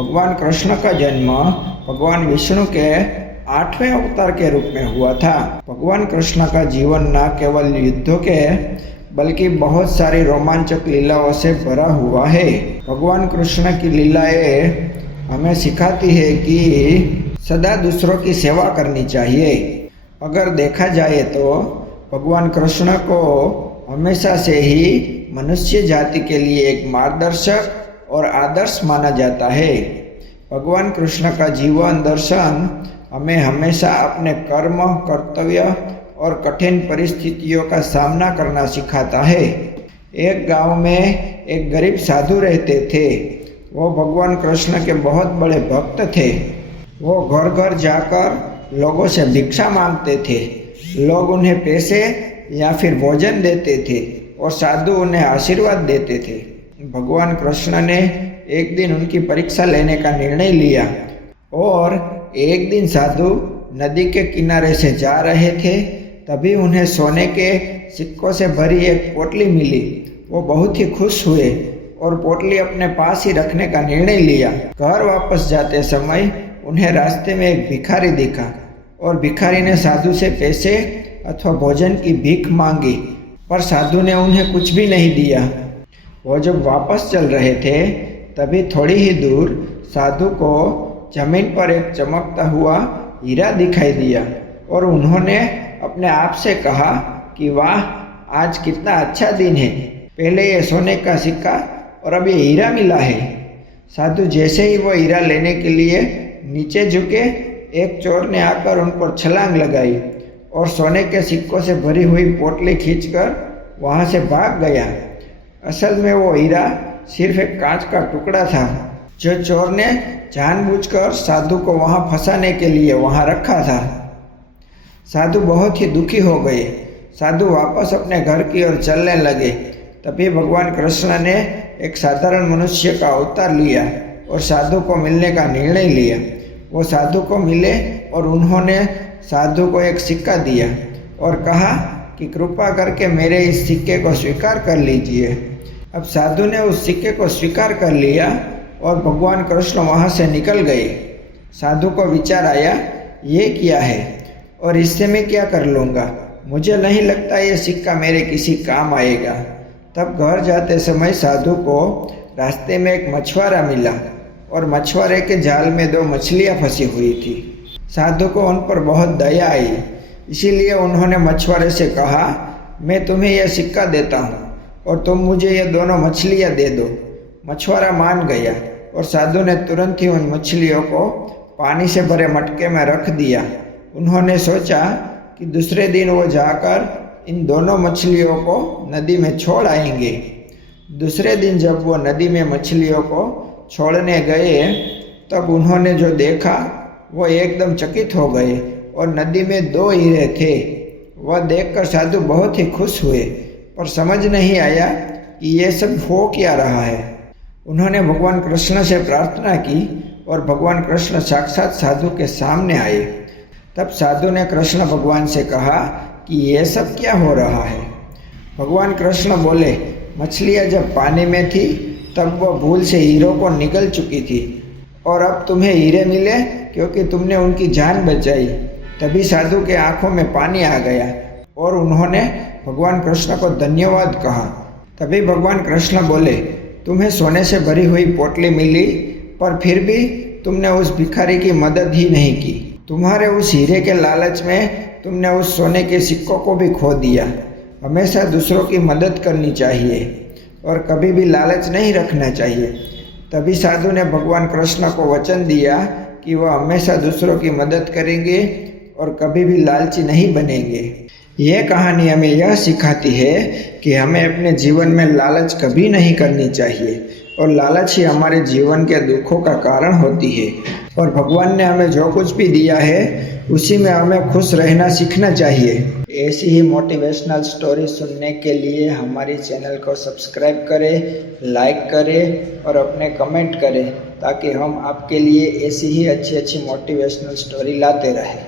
भगवान कृष्ण का जन्म भगवान विष्णु के 8वें अवतार के रूप में हुआ था। भगवान कृष्ण का जीवन न केवल युद्धों के बल्कि बहुत सारी रोमांचक लीलाओं से भरा हुआ है। भगवान कृष्ण की लीलाएं हमें सिखाती है कि सदा दूसरों की सेवा करनी चाहिए। अगर देखा जाए तो भगवान कृष्ण को हमेशा से ही मनुष्य जाति के लिए एक मार्गदर्शक और आदर्श माना जाता है। भगवान कृष्ण का जीवन दर्शन हमें हमेशा अपने कर्म, कर्तव्य और कठिन परिस्थितियों का सामना करना सिखाता है। एक गांव में एक गरीब साधु रहते थे। वो भगवान कृष्ण के बहुत बड़े भक्त थे। वो घर घर जाकर लोगों से भिक्षा मांगते थे। लोग उन्हें पैसे या फिर भोजन देते थे और साधु उन्हें आशीर्वाद देते थे। भगवान कृष्ण ने एक दिन उनकी परीक्षा लेने का निर्णय लिया और एक दिन साधु नदी के किनारे से जा रहे थे। तभी उन्हें सोने के सिक्कों से भरी एक पोटली मिली। वो बहुत ही खुश हुए और पोटली अपने पास ही रखने का निर्णय लिया। घर वापस जाते समय उन्हें रास्ते में एक भिखारी दिखा और भिखारी ने साधु से पैसे अथवा भोजन की भीख मांगी, पर साधु ने उन्हें कुछ भी नहीं दिया। वो जब वापस चल रहे थे तभी थोड़ी ही दूर साधु को जमीन पर एक चमकता हुआ हीरा दिखाई दिया और उन्होंने अपने आप से कहा कि वाह, आज कितना अच्छा दिन है। पहले ये सोने का सिक्का और अब ये हीरा मिला है। साधु जैसे ही वो हीरा लेने के लिए नीचे झुके, एक चोर ने आकर उन पर छलांग लगाई और सोने के सिक्कों से भरी हुई पोटली खींचकर वहाँ से भाग गया। असल में वो हीरा सिर्फ एक कांच का टुकड़ा था जो चोर ने जानबूझकर साधु को वहाँ फंसाने के लिए वहाँ रखा था। साधु बहुत ही दुखी हो गए। साधु वापस अपने घर की ओर चलने लगे। तभी भगवान कृष्ण ने एक साधारण मनुष्य का अवतार लिया और साधु को मिलने का निर्णय लिया। वो साधु को मिले और उन्होंने साधु को एक सिक्का दिया और कहा कि कृपा करके मेरे इस सिक्के को स्वीकार कर लीजिए। अब साधु ने उस सिक्के को स्वीकार कर लिया और भगवान कृष्ण वहाँ से निकल गए। साधु को विचार आया, ये क्या है और इससे मैं क्या कर लूँगा। मुझे नहीं लगता ये सिक्का मेरे किसी काम आएगा। तब घर जाते समय साधु को रास्ते में एक मछुआरा मिला और मछुआरे के जाल में 2 मछलियाँ फंसी हुई थी। साधु को उन पर बहुत दया आई, इसीलिए उन्होंने मछुआरे से कहा, मैं तुम्हें यह सिक्का देता हूँ और तुम मुझे ये दोनों मछलियाँ दे दो। मछुआरा मान गया और साधु ने तुरंत ही उन मछलियों को पानी से भरे मटके में रख दिया। उन्होंने सोचा कि दूसरे दिन वो जाकर इन दोनों मछलियों को नदी में छोड़ आएंगे। दूसरे दिन जब वो नदी में मछलियों को छोड़ने गए तब उन्होंने जो देखा वो एकदम चकित हो गए और नदी में 2 हीरे थे। वह देखकर साधु बहुत ही खुश हुए, पर समझ नहीं आया कि ये सब हो क्या रहा है। उन्होंने भगवान कृष्ण से प्रार्थना की और भगवान कृष्ण साक्षात साधु के सामने आए। तब साधु ने कृष्ण भगवान से कहा कि ये सब क्या हो रहा है। भगवान कृष्ण बोले, मछलियाँ जब पानी में थी तब वह भूल से हीरों को निगल चुकी थी और अब तुम्हें हीरे मिले क्योंकि तुमने उनकी जान बचाई। तभी साधु के आंखों में पानी आ गया और उन्होंने भगवान कृष्ण को धन्यवाद कहा। तभी भगवान कृष्ण बोले, तुम्हें सोने से भरी हुई पोटली मिली, पर फिर भी तुमने उस भिखारी की मदद ही नहीं की। तुम्हारे उस हीरे के लालच में तुमने उस सोने के सिक्कों को भी खो दिया। हमेशा दूसरों की मदद करनी चाहिए और कभी भी लालच नहीं रखना चाहिए। तभी साधु ने भगवान कृष्ण को वचन दिया कि वह हमेशा दूसरों की मदद करेंगे और कभी भी लालची नहीं बनेंगे। यह कहानी हमें यह सिखाती है कि हमें अपने जीवन में लालच कभी नहीं करनी चाहिए और लालच ही हमारे जीवन के दुखों का कारण होती है। और भगवान ने हमें जो कुछ भी दिया है उसी में हमें खुश रहना सीखना चाहिए। ऐसी ही मोटिवेशनल स्टोरी सुनने के लिए हमारे चैनल को सब्सक्राइब करें, लाइक करें और अपने कमेंट करें ताकि हम आपके लिए ऐसी ही अच्छी मोटिवेशनल स्टोरी लाते रहें।